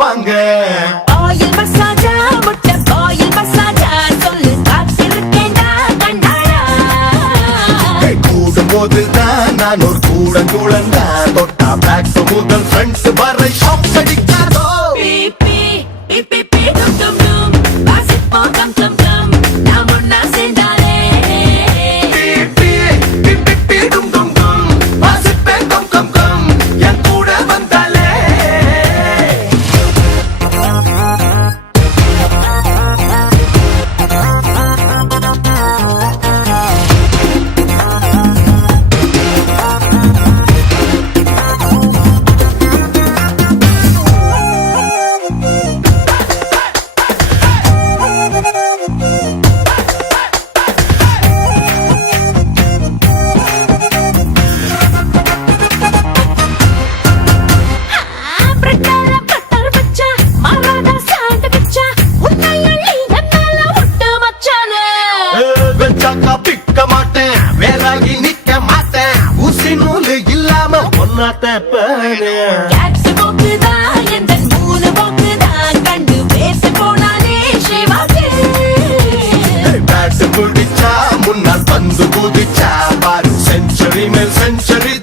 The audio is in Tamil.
வாங்க ஆயில் மசாஜா முட்டை ஆயில் மசாஜா சொல்லு காத்திருக்கேன்டா கண்ணாடா கூடும் போதுதான் நான் ஒரு கூடங்குளம் தான் தொட்டா பேக் முதல் ஃப்ரெண்ட்ஸ் வரை ஷாப் அடிக்காதோ பிபி பிபி டும் டும் டும் வாசிப்போ கம் கம் கம் நாம் ஒன்னா சேர்ந்தாலே பிபி பிபி டும் டும் டும் வாசிப்பே கம் கம் கம் என் கூட வந்தாலே பிக்க மாட்டேன் வேறாகி நிக்க மாட்டேன் ஊசி நூலு இல்லாம ஒன்னாத்த பேரு பேட்டு குடிச்சா முன்னால் பந்து குதிச்சா பாரு செஞ்சுரி மேல் செஞ்சுரி